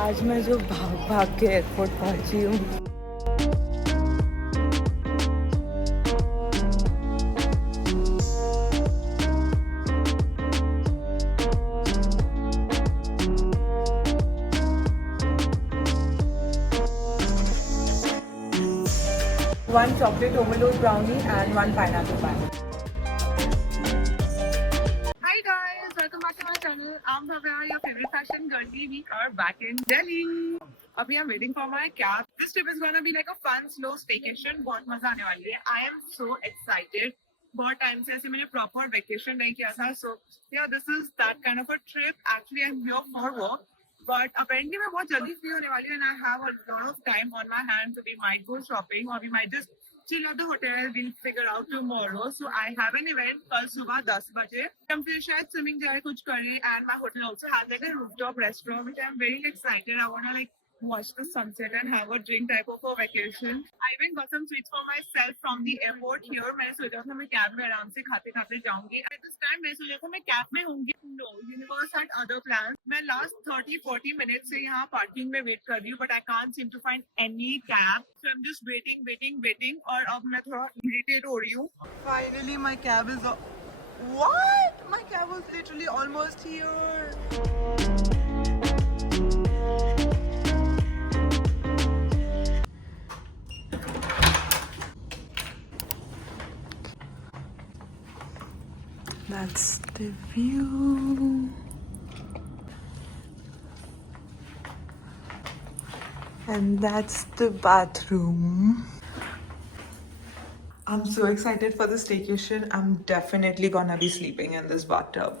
आज मैं जो भाग भाग के एयरपोर्ट पहुंची हूँ। One chocolate overload brownie and one pineapple pie. Hi guys, welcome back to my channel. I'm Bhavya, your favorite fashion girly. We are back in Delhi. Abhi I'm waiting for my cab. This trip is gonna be like a fun, slow staycation. बहुत मजा आने वाली है. I am so excited. बहुत time से ऐसे मैंने proper vacation नहीं किया था. So yeah, this is that kind of a trip. Actually, I'm here for work. But apparently मैं बहुत जल्दी free होने वाली हूँ and I have a lot of time on my hands. So we might go shopping or we might just chill at the hotel. We'll figure out tomorrow. So I have an event कल सुबह 10 बजे. हम फिर शायद swimming जाए कुछ करें and my hotel also has like a rooftop restaurant which I'm very excited. I wanna like watch the sunset and have a drink type of a vacation. I even got some sweets for myself from the airport here. मैंने सोचा था मैं cab में आराम से खाते खाते जाऊंगी. At this time मैंने सोचा था मैं कैब में होंगी. No, universe had other plans. मैं last 30-40 minutes से यहाँ parking में wait कर रही हूँ, but I can't seem to find any cab. So I'm just waiting. और अब मैं थोड़ा irritate हो रही हूँ. Finally my cab is. What? My cab was literally almost here. That's the view. And that's the bathroom. I'm so excited for the staycation. I'm definitely gonna be sleeping in this bathtub.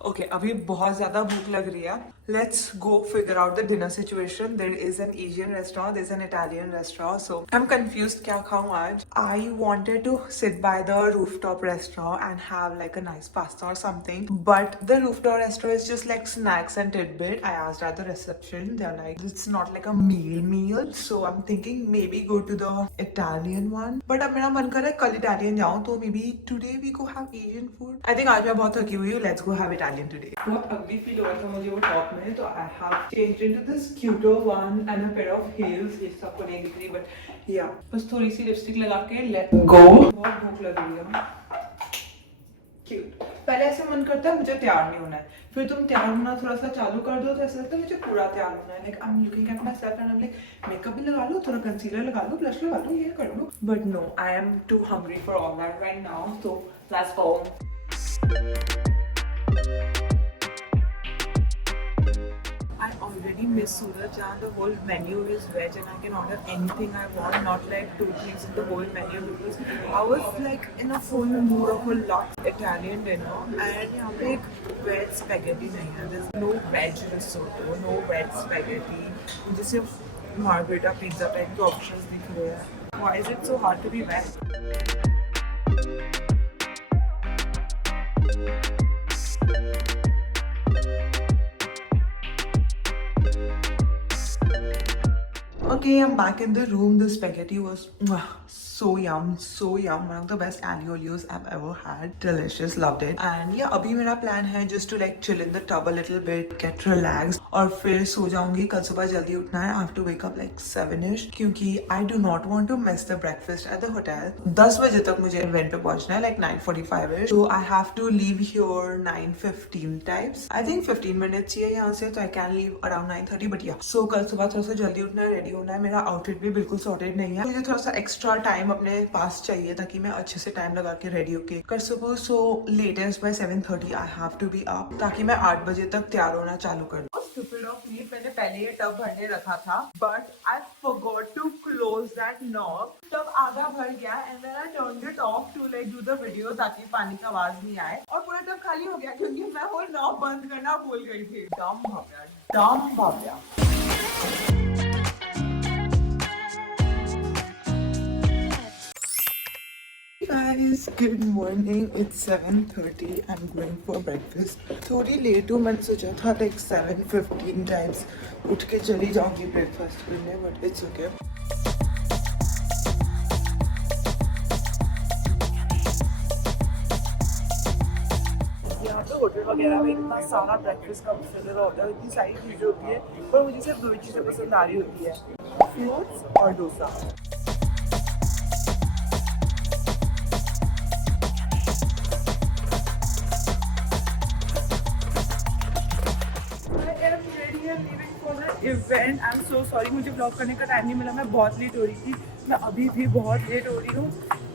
Okay, अभी बहुत ज़्यादा भूख लग रही है. Let's go figure out the dinner situation. There is an Asian restaurant, there's an Italian restaurant. So I'm confused क्या खाऊं आज. I wanted to sit by the rooftop restaurant and have like a nice pasta or something. But the rooftop restaurant is just like snacks and tidbit. I asked at the reception. They're like, it's not like a meal. So I'm thinking maybe go to the Italian one. But अब मेरा मन कर रहा है कल Italian जाऊं तो maybe today we go have Asian food. I think आज मैं बहुत थकी हुई हूँ. Let's go have Italian today. बहुत ugly feel हो रहा था मुझे वो top में तो I have changed into this cuter one and a pair of heels. ये सबको नहीं दिख रही but yeah. बस थोड़ी सी लिपस्टिक लगा के let go. बहुत भूख लग रही है. Cute. पहले ऐसा मन करता है मुझे तैयार नहीं होना है. फिर तुम तैयार होना थोड़ा सा चालू कर दो तो ऐसा लगता है मुझे पूरा तैयार होना है. Like I'm looking at myself and I'm like makeup भी लगा लो, थोड़ा कंसीलर लगा लो, ब्लश लगा लो, ये कर लो. But no, I am too hungry for all that right now. So let's go. I already miss Surat Jan. The whole menu is veg and I can order anything I want, not like 2 things in the whole menu because I was like in a full mood of a lot Italian dinner and यहाँ पे एक veg spaghetti नहीं है. There's no veg risotto, no veg spaghetti. मुझे सिर्फ margherita pizza type के options दिख रहे हैं. Why is it so hard to be veg? Okay, I'm back in the room. The spaghetti was so yum. One of the best aglio olios I've ever had. Delicious, loved it. And yeah, अभी मेरा plan है just to like chill in the tub a little bit, get relaxed, और फिर सो जाऊंगी. कल सुबह जल्दी उठना है. I have to wake up like 7ish क्योंकि I do not want to miss the breakfast at the hotel. 10 बजे तक मुझे event पे पहुंचना है, like 9:45ish. So I have to leave here 9:15 types. I think 15 minutes ही है यहाँ से, तो I can leave around 9:30. But yeah, so कल सुबह थोड़ा सा जल्दी उठना है, ready होना है. मेरा आउटफिट भी बिल्कुल सॉर्टेड नहीं है. मुझे थोड़ा सा एक्स्ट्रा टाइम अपने पास चाहिए ताकि मैं अच्छे से टाइम लगा के रेडी होके कर सकूं. So latest by 7:30 I have to be up ताकि मैं 8 बजे तक तैयार होना चालू कर दूं. स्टूपिड ऑफ मी, मैंने पहले ये टब भरने रखा था but I forgot to close that knob. तब आधा भर गया and then I turned it off to like do the video ताकि पानी का आवाज नहीं आए और पूरा टब खाली हो गया क्योंकि मैं वो नॉब बंद करना भूल गई थी. डम Bhavya. Guys, good morning. It's 7:30. I'm going for breakfast. थोड़ी लेट हूँ. मैंने सोचा था like 7:15 टाइम्स उठ के चली जाऊँगी ब्रेकफास्ट करने बट इट्स ओके. यहाँ पे होटल वगैरह में इतना सारा ब्रेकफास्ट का मसाला होता है, इतनी सारी चीज़ें होती है, पर मुझे सिर्फ दो ही चीज़ें पसंद आ रही होती है, फ्रूट्स और dosa. Event I am so sorry, मुझे ब्लॉग करने का टाइम नहीं मिला, मैं बहुत लेट हो रही थी, मैं अभी भी बहुत लेट हो रही हूँ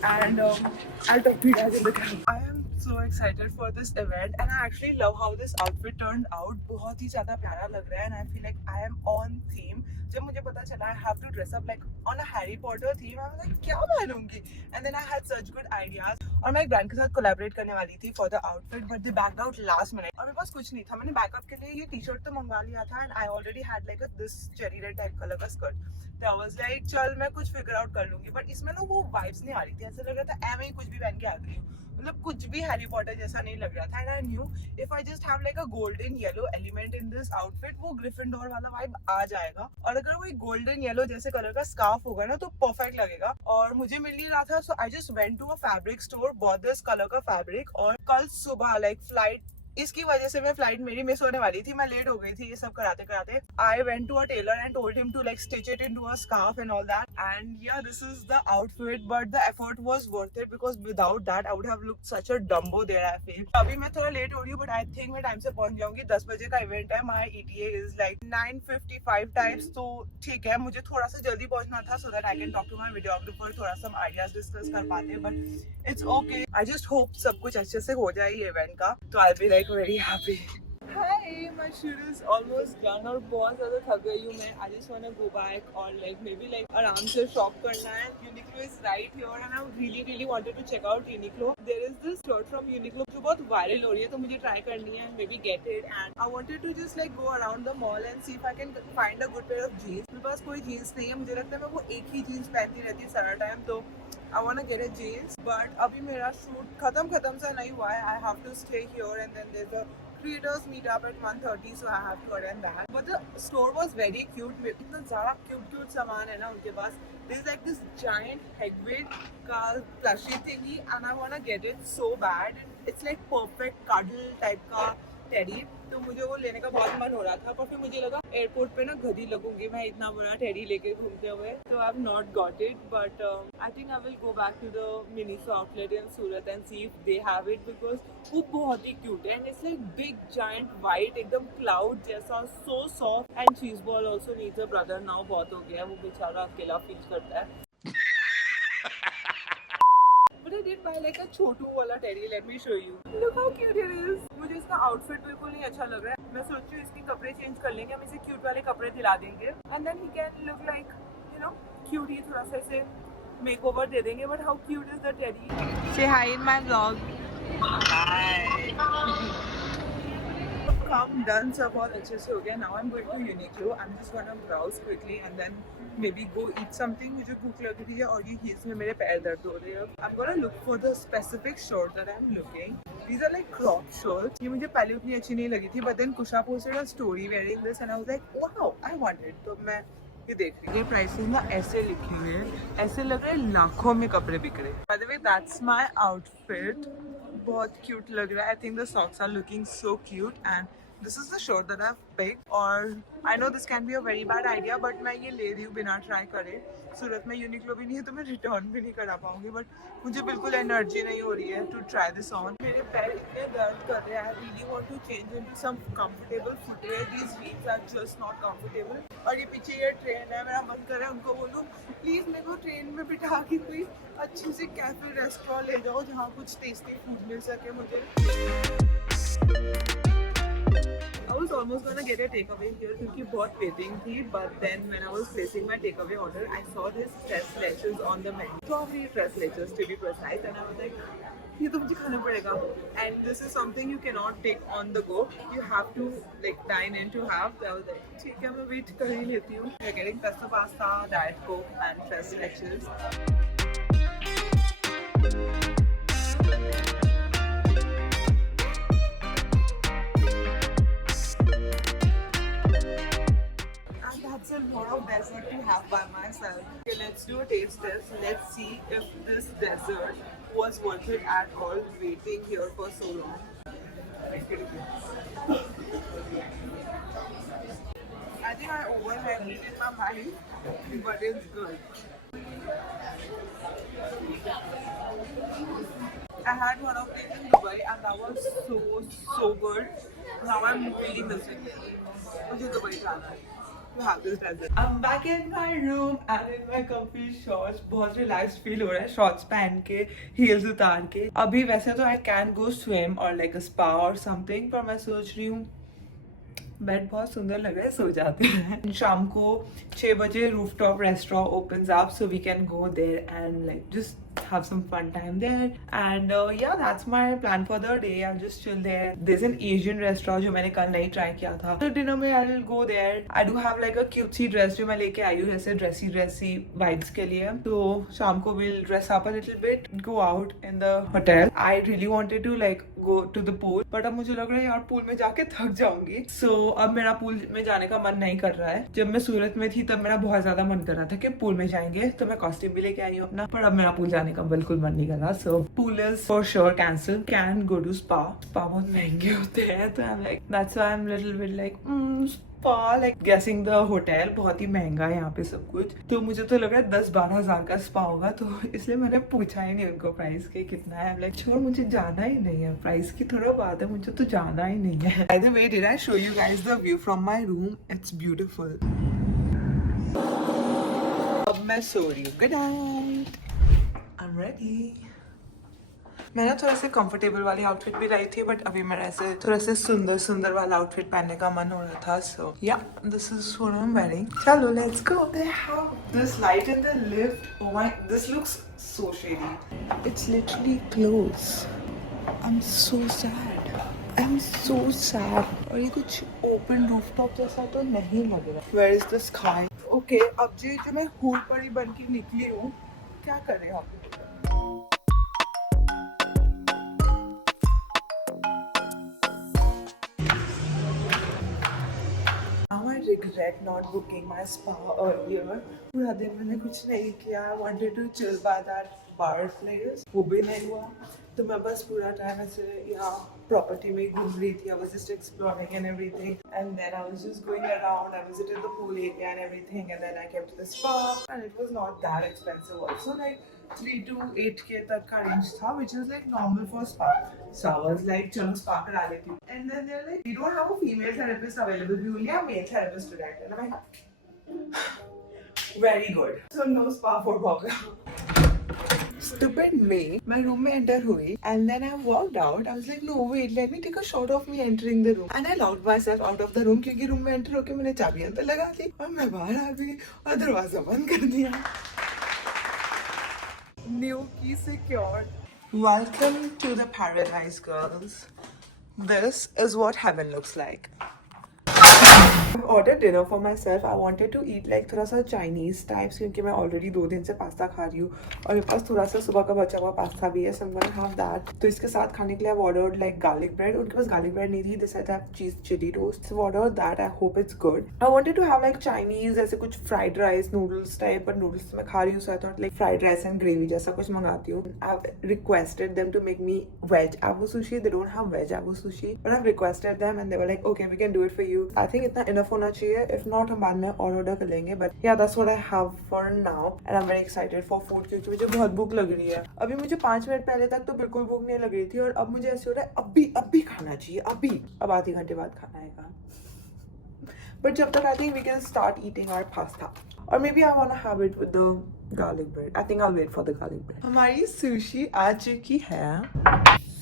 and I talk to you guys in the camera. I am so excited for this event and I actually love how this outfit turned out. बहुत ही ज़्यादा प्यारा लग रहा है and I feel like I am on theme. जब मुझे पता चला I have to dress up like on a Harry Potter theme, I was like क्या पहनूंगी and then I had such good ideas और मैं एक ब्रांड के साथ कोलैबोरेट करने वाली थी for the outfit but they backed out last minute और मेरे पास कुछ नहीं था। मैंने बैकअप के लिए ये टी शर्ट तो मंगवा लिया था and I already had like this cherry red type color का स्कर्ट, तो I was like चल मैं कुछ फिगर आउट कर लूंगी, बट इसमें ना वो वाइब्स नहीं आ रही थी, ऐसा लग रहा था एम ही कुछ भी पहन के आ गई हूँ, मतलब कुछ भी हैरी पॉटर जैसा नहीं लग रहा था। And I knew if I just have like a golden yellow element in this outfit वो ग्रिफिंडोर वाला वाइब आ जाएगा, और अगर वो गोल्डन येलो जैसे कलर का स्कार्फ होगा ना तो परफेक्ट लगेगा। और मुझे मिल नहीं रहा था, so I just went to a fabric store, bought this colour का फैब्रिक, और कल सुबह लाइक फ्लाइट, इसकी वजह से मैं फ्लाइट मेरी मिस होने वाली थी, मैं लेट हो गई थी ये सब कराते कराते। I went to a tailor and told him to like stitch it into a scarf and all that and yeah this is the outfit, but the effort was worth it because without that I would have looked such a dumbo there I feel. अभी मैं थोड़ा late हो रही हूँ but I think मैं time से पहुंच जाऊंगी। 10 बजे का इवेंट है, my ETA is like 9:55 times, तो ठीक है मुझे थोड़ा सा जल्दी पहुंचना था so that I can talk to my videographer, थोड़ा सा आइडियाज डिस्कस कर पाते, but it's okay. I just hope सब कुछ अच्छे से हो जाए ये इवेंट का, तो I be like very happy. Hi, my shoot is almost done और बहुत ज़्यादा थक गई हूँ मैं। I just wanna go back और like maybe like आराम से शॉप करना है। Uniqlo is right here and I really wanted to check out Uniqlo. There is this shirt from Uniqlo जो बहुत viral हो रही है, तो मुझे try करनी है, maybe get it, and I wanted to just like go around the mall and see if I can find a good pair of jeans. मेरे पास कोई jeans नहीं है, मुझे लगता है मैं वो एक ही jeans पहनती रहती है सारा टाइम, तो I wanna get a jeans, but अभी मेरा shoot खत्म सा नहीं हुआ है। I have to stay here and then there's a creators meet up at 1:30, so I have to attend that. But the store was very cute. इतना ज़्यादा cute सामान है ना उनके पास. There's like this giant Hagrid का plushie thingy, and I wanna get it so bad. It's like perfect cuddle type का teddy, तो मुझे वो लेने का बहुत मन हो रहा था, पर फिर मुझे लगा एयरपोर्ट पे ना गधी लगूंगी मैं इतना बड़ा टेडी लेके घूमते हुए, तो I have not got it, but I think I will go back to the Miniso outlet in Surat and see if they have it, because वो बहुत ही क्यूट है and it's like big giant white एकदम cloud जैसा, so soft, and cheese ball also needs a brother now, बहुत हो गया वो बेचारा अकेला फील करता है। But I did buy like a छोटू वाला teddy, let me show you. Look how cute it is. मुझे इसका आउटफिट बिल्कुल नहीं अच्छा लग रहा है, मैं सोच रही हूँ इसके कपड़े चेंज कर लेंगे, हम इसे क्यूट वाले कपड़े दिला देंगे and then he can look like you know cute, ही थोड़ा सा इसे मेकओवर दे देंगे, but how cute is the teddy. Say hi in my vlog. Hi. काम डन सब बहुत अच्छे से हो गया. Now I'm going to Uniqlo. I'm just gonna browse quickly and then maybe go eat something. मुझे भूख लग रही है और ये heels में मेरे पैर दर्द हो रहे हैं. I'm gonna look for the specific shirt that I'm looking. These are like crop shirts. ये मुझे पहले उतनी अच्छी नहीं लगी थी, but then Kusha posted a story wearing this and I was like, wow, I want it. तो मैं ये देख रही हूँ. ये प्राइसेस ना ऐसे लिखे हुए हैं, ऐसे लग रहे हैं लाखों में कपड़े बिक रहे हैं. By the way, that's my outfit. बहुत क्यूट लग रहा है. I think the socks are looking so cute and this is the shirt that I've picked. और I know this can be a very bad idea, but मैं ये ले रही हूँ बिना ट्राई करे. सूरत में यूनिक्लो भी नहीं है तो मैं रिटर्न भी नहीं करा पाऊंगी, बट मुझे बिल्कुल एनर्जी नहीं हो रही है टू ट्राई दिस ऑन. मेरे पैर इतने दर्द कर रहे हैं. I really want to change into some comfortable footwear. These heels are just not comfortable. और ये पीछे ये ट्रेन है, मेरा मन कर रहा है उनको बोलूँ प्लीज़ मेरे को ट्रेन में बिठा के कोई अच्छी सी कैफे रेस्टोरेंट ले जाओ जहाँ कुछ टेस्टी फूड मिल सके मुझे. I was almost gonna get a takeaway here क्योंकि बहुत waiting थी, but then when I was placing my takeaway order, I saw this tres leches on the menu. Strawberry tres leches to be precise, and I was like, ये तो मुझे खाना पड़ेगा. And this is something you cannot take on the go. You have to like dine in to have. So I was like, ठीक है मैं wait कर ही लेती हूँ. We're getting pesto pasta, diet coke, and tres leches. That's a lot of dessert to have by myself. Okay, let's do a taste test. Let's see if this dessert was worth it at all waiting here for so long. I think I overhyped it in my mind, but it's good. I had one of these in Dubai and that was so good. Now I'm really missing it. मुझे Dubai जाना है. You have this as well. I'm back in my room and in my comfy shorts. बहुत relaxed feel हो रहा है shorts पहन के, heels उतार के. अभी वैसे तो I can go swim or like a spa or something, पर मैं सोच रही हूँ बेड बहुत सुंदर लग रहा है, सो जाते हैं. शाम को 6 बजे rooftop restaurant opens up, so we can go there and like just have some fun time there. And yeah, that's my plan for the day. I'll just chill there. There's an Asian restaurant जो मैंने कल नहीं try किया था. तो dinner में I'll go there. I do have like a cutesy dress जो मैं लेके आई हूँ ऐसे dressy vibes के लिए. तो शाम को we'll dress up a little bit, go out in the hotel. I really wanted to like go to the pool, but अब मुझे लग रहा है यार pool में जाके थक जाऊंगी. So अब मेरा pool में जाने का मन नहीं कर रहा है. जब मैं सूरत में थी तब मेरा बहुत ज्यादा मन कर रहा था कि pool में जाएंगे, तो मैं costume भी लेके आई हूँ अपना. पर अब मेरा pool जाने का बिल्कुल मन नहीं कर रहा. So pool is for sure cancelled. Can go to spa. Spa बहुत महंगे होते हैं, तो I'm like that's why I'm little bit like spa, like guessing the hotel. बहुत ही महंगा है यहाँ पे सब कुछ, तो मुझे तो लग रहा है 10-12 हज़ार का स्पा होगा, तो इसलिए मैंने पूछा ही नहीं उनको प्राइस के कितना है. लाइक छोड़, मुझे जाना ही नहीं है, प्राइस की थोड़ा बात है, मुझे तो जाना ही नहीं है. By the way, did I show you guys the view from my room? It's beautiful. अब मैं सो रही हूँ. Good night. I'm ready. मैं ना थोड़ा से कंफर्टेबल वाली आउटफिट भी लाई थी, बट अभी मेरा ऐसे थोड़ा से सुंदर वाला आउटफिट पहनने का मन हो रहा था. So yeah this is what I am wearing. चलो let's go. They have this light in the lift. Oh my, this looks so shady. It's literally close. I am so sad. I am so sad. और ये कुछ open rooftop जैसा तो नहीं लग रहा. Where is the sky? Okay, अब जो मैं हूल परी बन के निकली हूँ, क्या करें आप? I regret not booking my spa earlier. पूरा दिन मैंने कुछ नहीं किया. I wanted to chill by that bar place. वो भी नहीं हुआ, तो मैं बस पूरा टाइम ऐसे यहाँ प्रॉपर्टी में घूम रही थी. I was just exploring and everything, and then I was just going around. I visited the pool area and everything, and then I came to the spa, and it was not that expensive also, like 3 to 8K तक का range था, which is like normal for spa. So I was like, चलो spa करा लेती हूँ. And then they're like, we don't have a female therapist available. We only have male therapist today. And I'm like, very good. So no spa for Bobby. Stupid me. My room में enter हुई, and then I walked out. I was like, no wait, let me take a shot of me entering the room. And I locked myself out of the room क्योंकि room में enter होके मैंने चाबी अंदर लगा दी और मैं बाहर आ गई और दरवाजा बंद कर दिया. New key secured. Welcome to the paradise, girls. This is what heaven looks like. I ordered dinner for myself. I wanted to eat like थोड़ा सा Chinese types क्योंकि मैं already 2 दिन से पास्ता खा रही हूँ और मेरे पास थोड़ा सा सुबह का बचा हुआ पास्ता भी है. So I'm gonna have that. तो इसके साथ खाने के लिए I've ordered like garlic bread. उनके पास garlic bread नहीं थी. They said they have cheese chili toast. So I've ordered that. I hope it's good. I wanted to have like Chinese ऐसे कुछ fried rice noodles type, but noodles मैं खा रही हूँ, so I thought like fried rice and gravy जैसा कुछ मंगाती हूँ. I've requested them to make me veg avo sushi. They don't have veg avo sushi, but I've requested them and they were like, okay, we can do it for you. I think इतना enough होना चाहिए. If not, हम बाद में और order कर लेंगे. But yeah, that's what I have for now, and I'm very excited for food क्योंकि मुझे बहुत भूख लग रही है. अभी मुझे 5 मिनट पहले तक तो बिल्कुल भूख नहीं लग रही थी और अब मुझे ऐसे हो रहा है अभी खाना चाहिए. अभी अब आधे घंटे बाद खाना आएगा. But जब तक I think we can start eating our pasta, or maybe I want to have it with the garlic bread. I think I'll wait for the garlic bread. हमारी sushi आ चुकी है.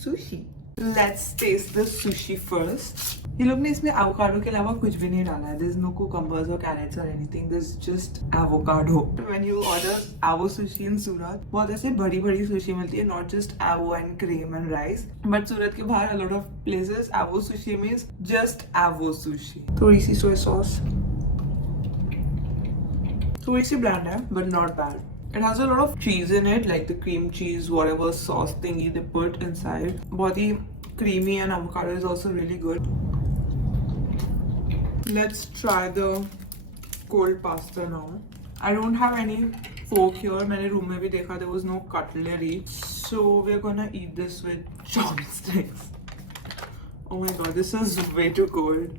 Sushi. Let's taste the sushi first. ये लोग ने इसमें avocado के अलावा कुछ भी नहीं डाला है. There's no cucumbers or carrots or anything. There's just avocado. When you order avo sushi in Surat, बहुत ऐसे बड़ी sushi मिलती है, not just avo and cream and rice. But सूरत के बाहर a lot of places avo sushi means just avo sushi. थोड़ी सी soy sauce. थोड़ी सी bland है, but not bad. It has a lot of cheese in it, like the cream cheese, whatever sauce thingy they put inside. बहुत ही creamy and avocado is also really good. Let's try the cold pasta now. I don't have any fork here. मैंने room में भी देखा, there was no cutlery. So we're gonna eat this with chopsticks. Oh my god, this is way too cold.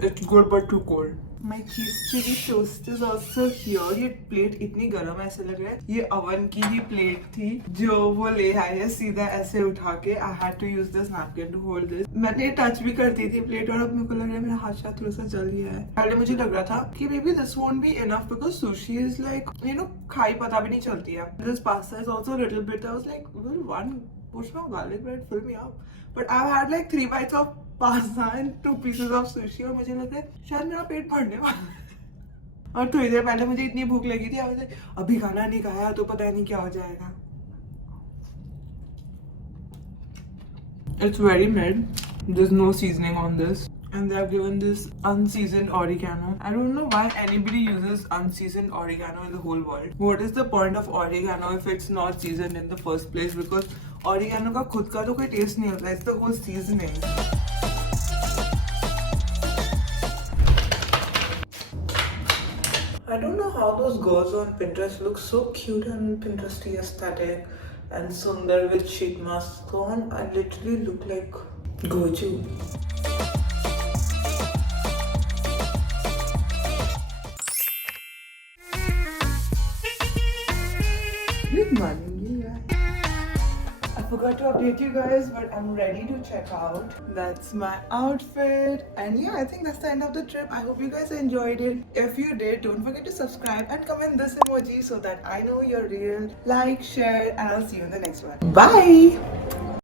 It's good but too cold. My cheese chili toast is also here. ये plate इतनी गर्म है, ऐसा लग रहा है ये oven की ही प्लेट थी जो वो ले आए है सीधा ऐसे उठा के. I had to use this napkin to hold this. मैंने टच भी कर दी थी प्लेट और अब मेरे को लग रहा है मेरा हाथ शायद थोड़ा सा जल गया है. पहले मुझे लग रहा था कि maybe this won't be enough because sushi is like, you know, खाई पता भी नहीं चलती है. This pasta is also a little bit. I was like, will one portion of garlic bread fill me up? But I've had like 3 bites of pasta and 2 pieces of sushi और मुझे लग रहा है शायद मेरा पेट भरने वाला है. और थोड़ी देर पहले मुझे इतनी भूख लगी थी, अभी खाना नहीं खाया तो पता नहीं क्या हो जाएगा. It's very mid. There's no seasoning on this. And they have given this unseasoned oregano. I don't know why anybody uses unseasoned oregano in the whole world. What is the point of oregano if it's not seasoned in the first place? Because oregano का खुद का तो कोई taste नहीं होता. It's the whole seasoning. I don't know how those girls on Pinterest look so cute and Pinteresty aesthetic and sundar with sheet masks on. I literally look like Goju. Good morning, you guys. I forgot to update you guys, but I'm ready to check out. That's my outfit. And yeah, I think that's the end of the trip. I hope you guys enjoyed it. If you did, don't forget to subscribe and comment this emoji so that I know you're real. Like, share, and I'll see you in the next one. Bye!